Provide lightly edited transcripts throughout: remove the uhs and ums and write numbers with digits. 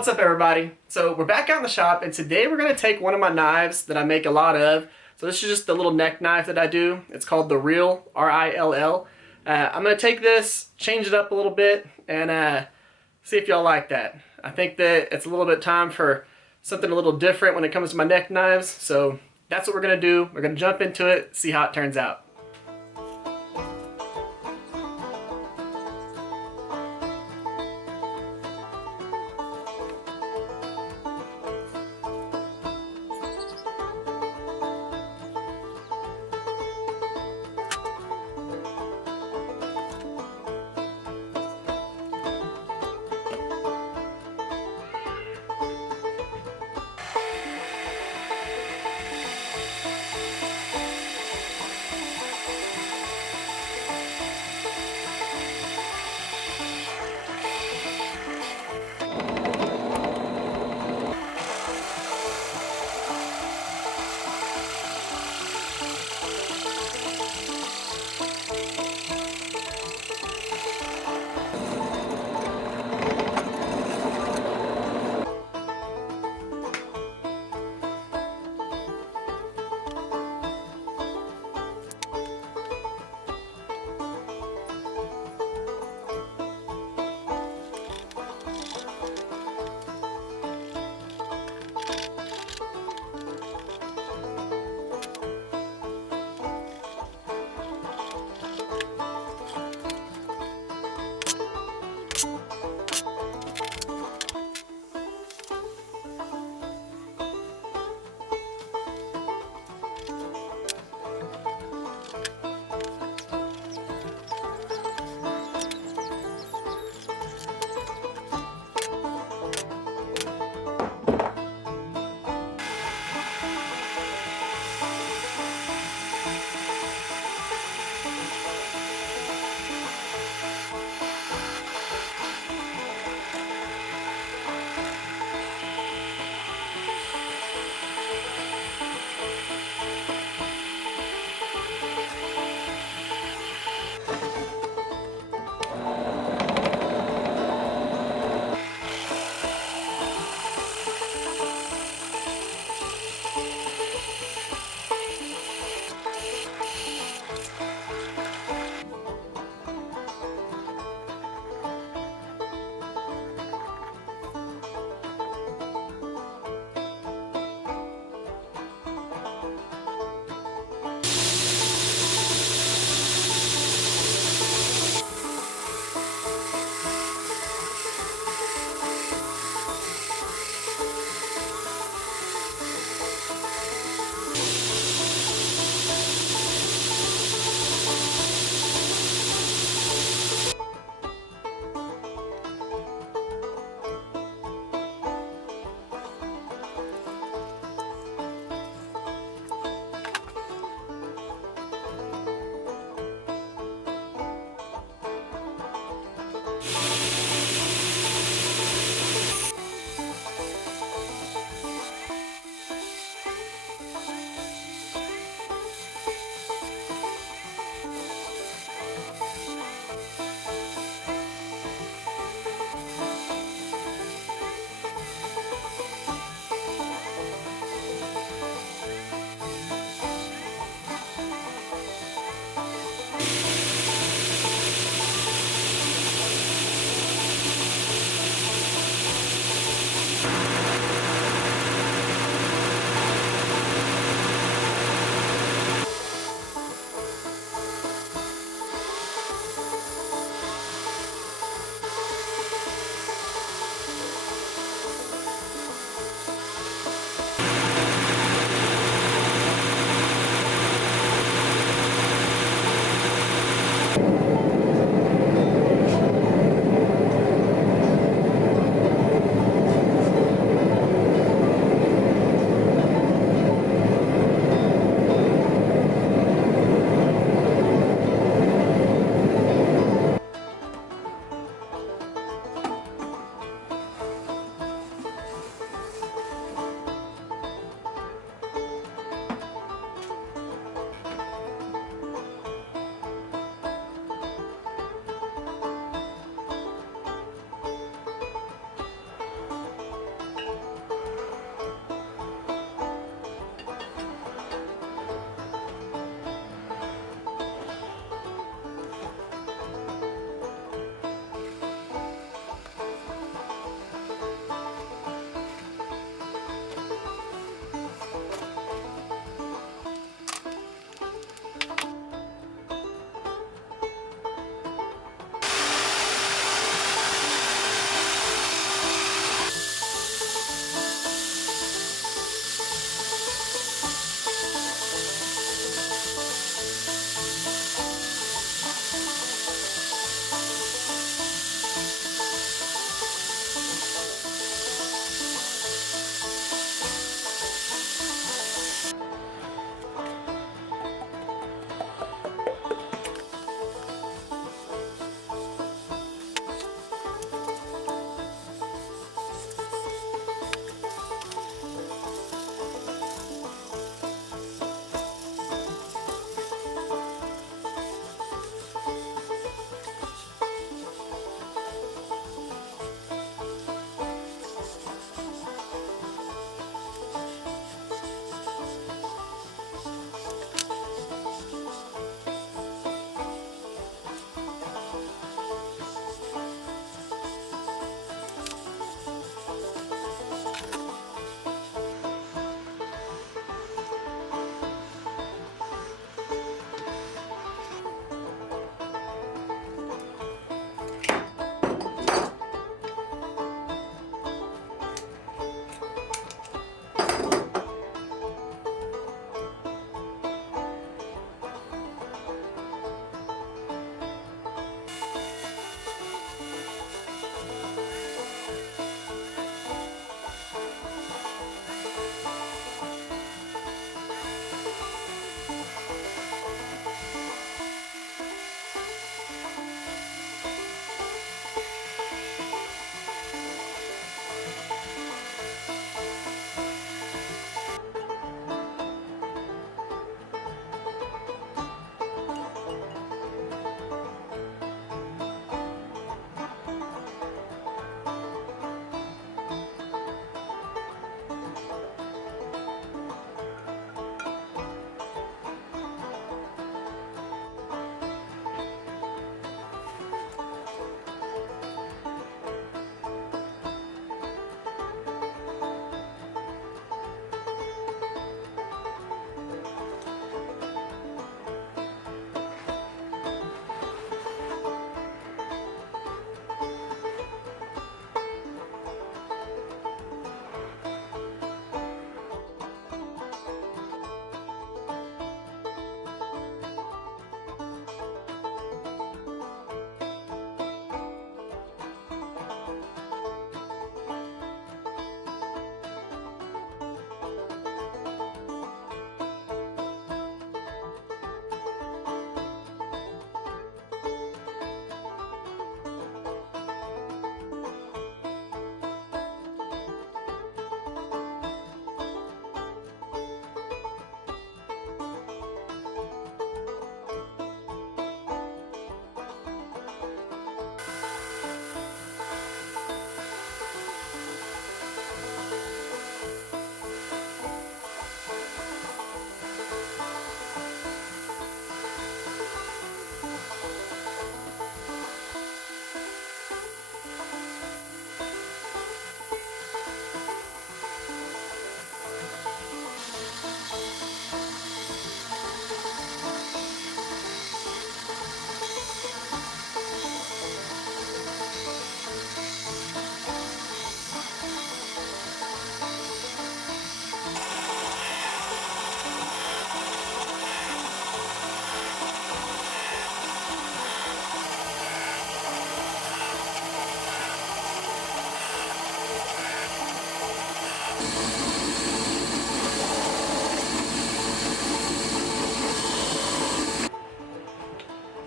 What's up, everybody? So we're back out in the shop, and today we're going to take one of my knives that I make a lot of. So this is just the little neck knife that I do. It's called the Rill, R-I-L-L. I'm going to take this, change it up a little bit, and see if y'all like that. I think that it's a little bit time for something a little different when it comes to my neck knives. So that's what we're going to do. We're going to jump into it, see how it turns out.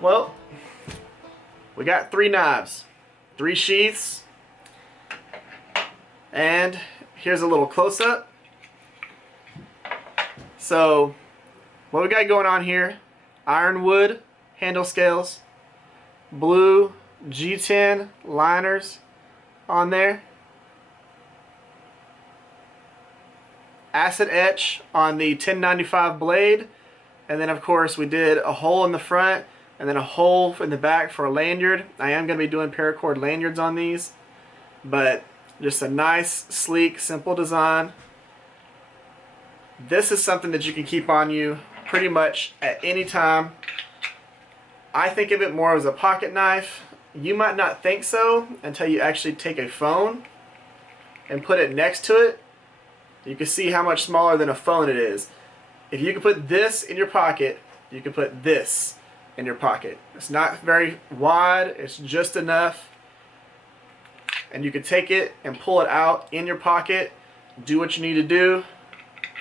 Well, we got 3 knives, 3 sheaths, and here's a little close-up. So what we got going on here: ironwood handle scales, blue G10 liners on there, acid etch on the 1095 blade, and then of course we did a hole in the front and then a hole in the back for a lanyard. I am going to be doing paracord lanyards on these, but just a nice, sleek, simple design. This is something that you can keep on you pretty much at any time. I think of it more as a pocket knife. You might not think so until you actually take a phone and put it next to it. You can see how much smaller than a phone it is. If you can put this in your pocket, you can put this in your pocket. It's not very wide, it's just enough. And you can take it and pull it out in your pocket, do what you need to do,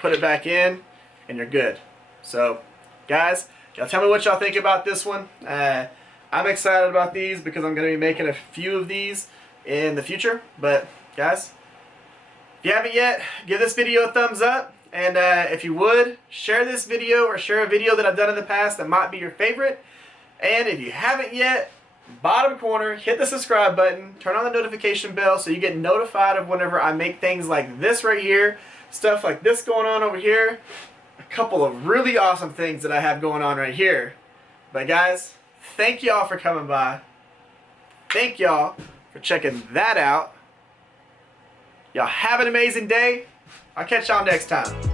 put it back in, and you're good. So, guys, y'all tell me what y'all think about this one. I'm excited about these because I'm going to be making a few of these in the future. But, guys, if you haven't yet, give this video a thumbs up. And if you would, share this video or share a video that I've done in the past that might be your favorite. And if you haven't yet, bottom corner, hit the subscribe button, turn on the notification bell so you get notified of whenever I make things like this right here, stuff like this going on over here, a couple of really awesome things that I have going on right here. But guys, thank y'all for coming by. Thank y'all for checking that out. Y'all have an amazing day. I'll catch y'all next time.